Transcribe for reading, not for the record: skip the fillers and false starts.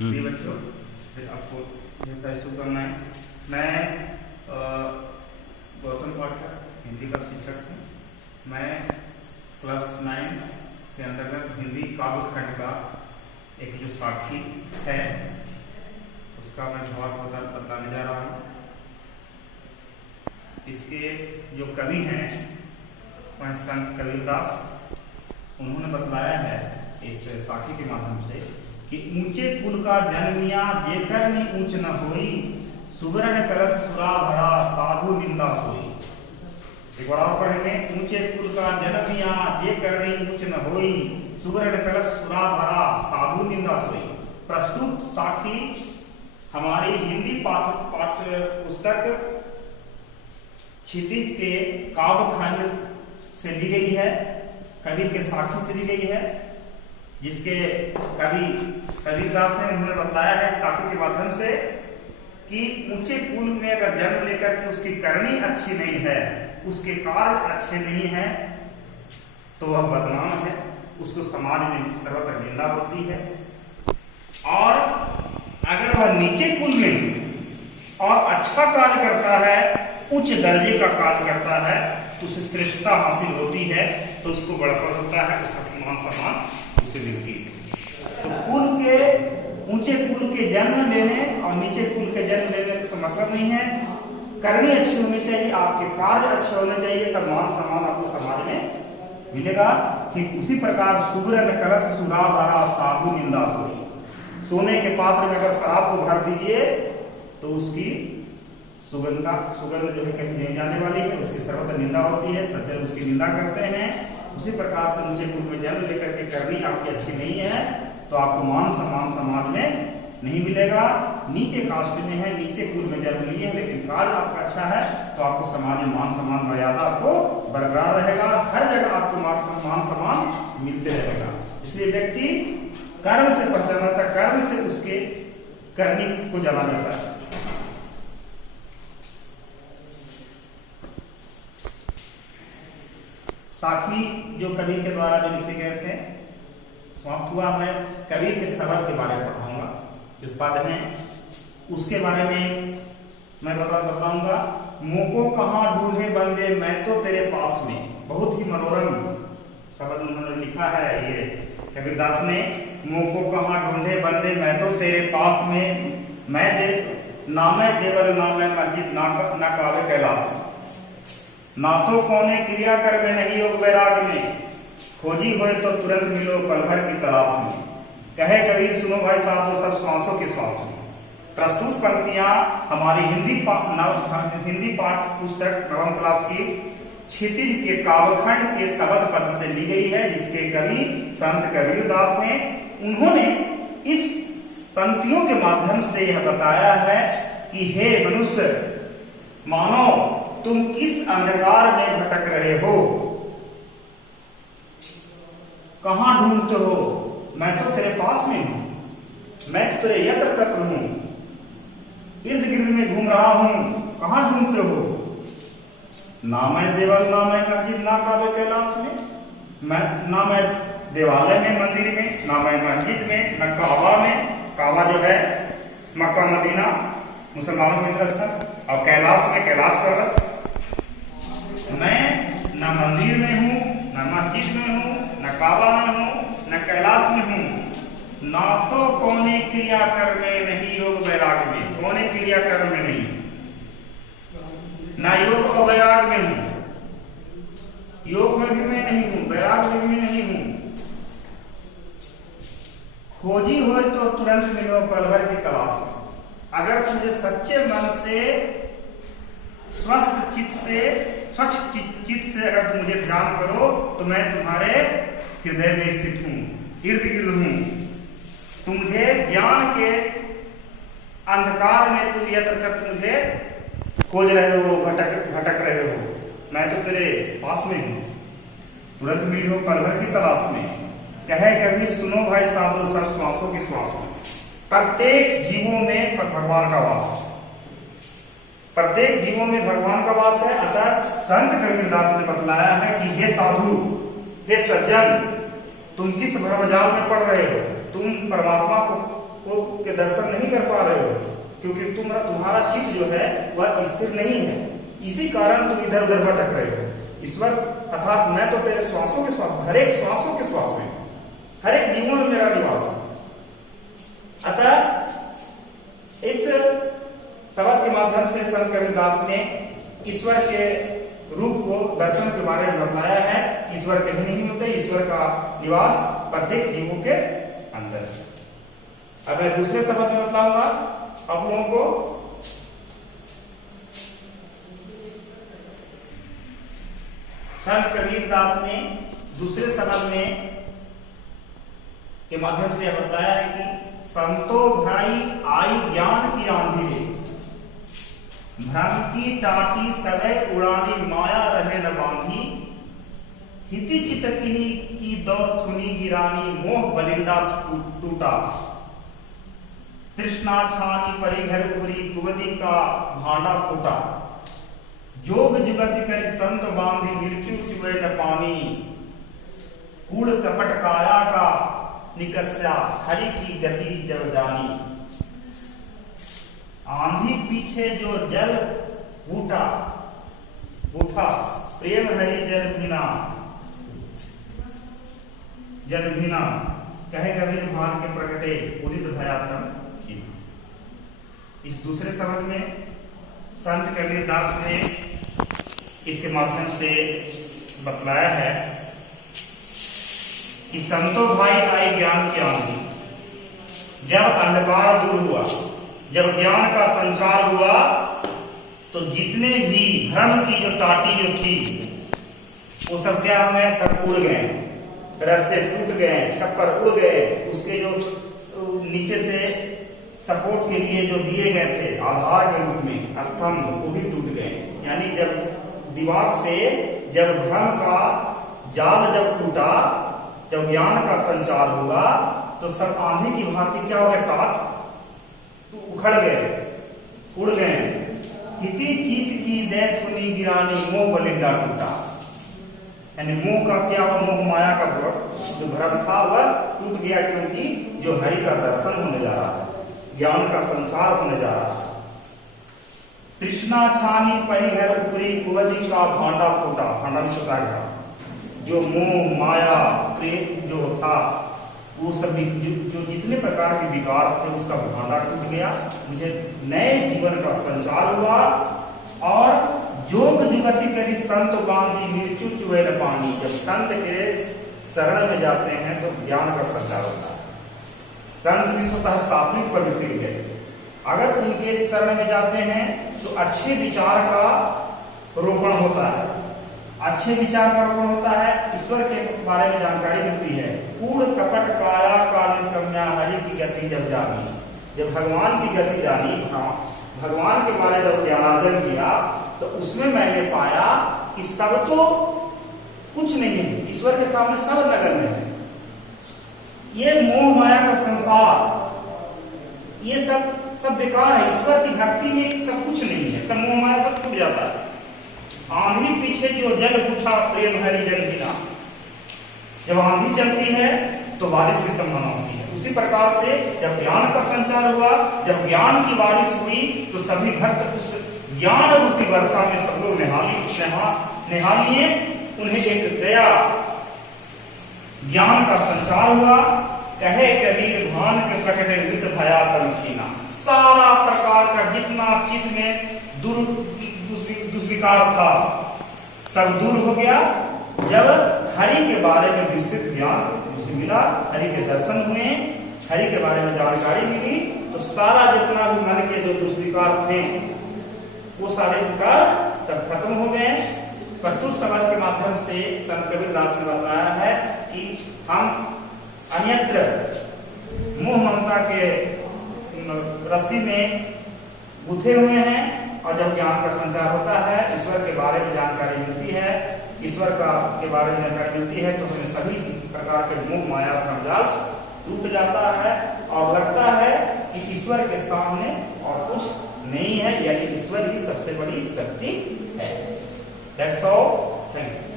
प्रिय बच्चों, आपको जैसा शुभकामनाएं। मैं गौतम पाठक हिंदी का शिक्षक हूँ। मैं क्लास 9 के अंतर्गत हिंदी काव्य खंड का एक जो साक्षी है उसका मैं जवाब बताने जा रहा हूँ। इसके जो कवि हैं वह संत कबीरदास, उन्होंने बतलाया है इस साखी के माध्यम से कि ऊंचे कुल का जन्मिया जेकर नी ऊंच न होई, सुवर्ण कलश सुरा भरा साधु निंदा सोई। एक बार और पढ़ेंगे। ऊंचे कुल का जन्मिया जेकर नी ऊंच न होई, सुवर्ण कलश सुरा भरा साधु निंदा सोई। प्रस्तुत साखी हमारी हिंदी पाठ्य पुस्तक क्षितिज के काव्य खंड से दी गई है, कवि के साखी से दी गई है, जिसके कवि कबीरदास ने उन्होंने बताया है साखी के माध्यम से कि ऊंचे कुल में अगर जन्म लेकर के उसकी करनी अच्छी नहीं है, उसके कार्य अच्छे नहीं है, तो वह बदनाम है, उसको समाज में सर्वत्र निंदा होती है। और अगर वह नीचे कुल में और अच्छा कार्य करता है, उच्च दर्जे का कार्य करता है, तो उसे श्रेष्ठता हासिल होती है, तो उसको बड़पन होता है, उसका मान सम्मान उसे मिलती है। तो कुल के ऊंचे कुल के जन्म लेने और नीचे कुल के जन्म लेने का मतलब नहीं है। करनी अच्छी होनी चाहिए, आपके कार्य अच्छे होने चाहिए, तब मान सम्मान आपको समाज में मिलेगा। ठीक उसी प्रकार सुवर्ण कलश सुरा भरा साधु निंदा सोई। सोने के पात्र में अगर शराब को भर दीजिए तो उसकी सुगंध जो है कहीं नहीं जाने वाली है, उसकी सर्वत्र निंदा होती है, सज्जन उसकी निंदा करते हैं। उसी प्रकार से ऊंचे कुल में जन्म लेकर के करनी आपकी अच्छी नहीं है तो आपको मान सम्मान समाज में नहीं मिलेगा। नीचे कास्ट में है, नीचे कुल में जन्म लिए है, लेकिन कार्य आपका अच्छा है तो आपको समाज में मान सम्मान मर्यादा आपको बरकरार रहेगा। हर जगह आपको मान सम्मान मिलते रहेगा। इसलिए व्यक्ति कर्म से पहचाना जाता है, कर्म से उसके करनी को जाना जाता है। साखी जो कवि के द्वारा जो लिखे गए थे समाप्त हुआ। मैं कवि के शब्द के बारे में पढ़ाऊंगा, जो पद हैं उसके बारे में मैं बताऊंगा। मोको कहाँ ढूंढे बंदे मैं तो तेरे पास में। बहुत ही मनोरम शब्द उन्होंने लिखा है ये कबीरदास ने। मोको कहाँ ढूंढे बंदे मैं तो तेरे पास में, मैं नामे देवर नामे मस्जिद ना कावे कैलाश में। ना तो कौने क्रिया कर में नहीं योग वैराग में, खोजी होए तो तुरंत मिलो पल भर की तलाश में। कहे कबीर सुनो भाई साहब वो सब श्वासों के श्वास में। प्रस्तुत पंक्तियां हमारी हिंदी पाठ पुस्तक नवम क्लास की क्षितिज के काव्यखंड के शब्द पद से ली गई है, जिसके कवि संत कबीरदास ने उन्होंने इस पंक्तियों के माध्यम से यह बताया है कि हे मनुष्य मानो तुम किस अंधकार में भटक रहे हो, कहां ढूंढते हो, मैं तो तेरे पास में हूं, मैं तो तेरे यत्र तत्र हूं, इर्द गिर्द में घूम रहा हूं, कहां ढूंढते हो। ना मैं देवल ना मैं मस्जिद ना काबे कैलाश में, ना मैं देवालय में मंदिर में, ना मैं मस्जिद में, न काबा में। काबा जो है मक्का मदीना मुसलमानों के स्थल, और कैलाश में कैलाश पर्वत। मैं न मंदिर में हूं, न मस्जिद में हूं, न काबा में हूं, न कैलाश में हूं। ना तो कौने क्रिया कर में नहीं योग वैराग में, कौने क्रिया कर में नहीं, ना योग और वैराग में हूं। योग में भी मैं नहीं हूं, वैराग में भी नहीं हूं। खोजी हो तो तुरंत मिलो पल भर की तलाश में। अगर तुझे सच्चे मन से स्वच्छ चित्त से अगर तुम मुझे ध्यान करो तो मैं तुम्हारे हृदय में स्थित हूं, इर्द गिर्द हूं। तुम मुझे ज्ञान के अंधकार में तुम यत्र तक मुझे खोज रहे हो, भटक रहे हो, मैं तो तेरे पास में हूं, तुरंत मिली हो पल भर की तलाश में। कहे कभी सुनो भाई साधो सब श्वासों के श्वास में। प्रत्येक जीवों में भगवान का वास है, प्रत्येक जीवों में भगवान का वास है। अतः संत कबीरदास ने बतलाया है कि हे साधु, हे सज्जन, तुम किस भ्रमजाल में पड़ रहे हो, तुम परमात्मा को के दर्शन नहीं कर पा रहे हो, क्योंकि तुम्हारा चित्त जो है वह स्थिर नहीं है, इसी कारण तुम इधर उधर भटक रहे हो। ईश्वर अर्थात मैं तो तेरे श्वासों के श्वास में, हर एक श्वासों के श्वास में, हर एक जीवों में मेरा निवास है। अतः इस शब्द के माध्यम से संत कबीरदास ने ईश्वर के रूप को, दर्शन के बारे में बताया है। ईश्वर कहीं नहीं होते, ईश्वर का निवास प्रत्येक जीवों के अंदर। अब मैं दूसरे शब्द में बतलाऊंगा आप लोगों को। संत कबीरदास ने दूसरे शब्द में के माध्यम से यह बताया है कि संतो भाई आई ज्ञान की आंधी रे, भ्रम की टाटी सवै उड़ानी माया रहे न बांधी, हिति चित की दो थुनी गिरानी मोह बलिंदा टूटा, तृष्णा छानी परिघर उपरी कुवदी का भांडा फूटा, जोग जुगति करी संत बांधी मिर्चू चुए न पानी, कूड़ कपट काया का निकस्या हरि की गति जब जानी, आंधी पीछे जो जल उठा प्रेम हरि जन भीना कहे कबीर भान के प्रगटे उदित भयातम कीना। इस दूसरे शब्द में संत कबीरदास ने इसके माध्यम से बतलाया है कि संतो भाई आई ज्ञान की आंधी, जब अंधकार दूर हुआ, जब ज्ञान का संचार हुआ, तो जितने भी भ्रम की जो टाटी जो थी वो सब क्या हो गए, सब उड़ गए, रस्से टूट गए, छप्पर उड़ गए, उसके जो नीचे से सपोर्ट के लिए जो दिए गए थे आधार के रूप में स्तंभ, वो भी टूट गए। यानी जब दिमाग से जब भ्रम का जाल जब टूटा, जब ज्ञान का संचार हुआ, तो सब आंधी की भांति क्या हो गया, टाट उखड़ गए, उड़ गए। हिति चीत की दैथुनी गिरानी मोह बलिंदा टूटा, यानी मोह का क्या हुआ, मोह माया का जो भ्रम था वह टूट गया, क्योंकि जो हरि का दर्शन होने जा रहा है, ज्ञान का संचार होने जा रहा है। तृष्णा छानी परिहर उपरी कुवदी का भांडा फूटा, भांडा में छुटा गया, जो मोह माया प्रेम जो था वो सब जो जितने प्रकार के विकार थे उसका भांडा टूट गया, मुझे नए जीवन का संचार हुआ। और जोग जुगति करी संत बांधी मिर्चू चुए न पानी, जब संत के शरण में जाते हैं तो ज्ञान का संचार होता है। संत भी स्वतः सात्विक प्रवृत्ति है, अगर उनके शरण में जाते हैं तो अच्छे विचार का रोपण होता है, अच्छे विचार का रोपण होता है, ईश्वर के बारे में जानकारी मिलती है। कूड़ कपट काया का निष्कम्या हरि की गति जब जानी, जब भगवान की गति जानी, भगवान के बारे में जब ज्ञानार्जन किया, तो उसमें मैंने पाया कि सब तो कुछ नहीं है, ईश्वर के सामने सब नगण्य है। ये मोह माया का संसार, ये सब बेकार है, ईश्वर की भक्ति में सब कुछ नहीं है, सब मोह माया सब छूट जाता है। आंधी पीछे जो जल उठा प्रेम हरि जन भीना, जब आंधी चलती है तो बारिश की संभावना होती है। उसी प्रकार से जब ज्ञान का संचार हुआ, जब ज्ञान की बारिश हुई, तो सभी भक्त उस ज्ञान रूपी वर्षा में सब लोग नहा लिए, उन्हें एक दया ज्ञान का संचार हुआ। कहे कबीर भान के प्रकटे उदित भया तमखीना, सारा प्रकार का जितना चित्त में दुष्विकार था सब दूर हो गया, जब हरि के बारे में विस्तृत ज्ञान मुझे मिला, हरि के दर्शन हुए, हरि के बारे में जानकारी मिली, तो सारा जितना भी मन के जो दुष्विकार थे वो सारे विकार सब खत्म हो गए। प्रस्तुत शब्द के माध्यम से संत कबीरदास ने बताया है कि हम अन्यत्र मोह ममता के रस्सी में गुथे हुए हैं, और जब ज्ञान का संचार होता है, ईश्वर के बारे में जानकारी मिलती है, ईश्वर के बारे में जानकारी मिलती है, तो हमें सभी प्रकार के मोह माया भ्रमजाल टूट जाता है और लगता है कि ईश्वर के सामने और कुछ नहीं है, यानी ईश्वर ही सबसे बड़ी शक्ति है। That's all. Thank you.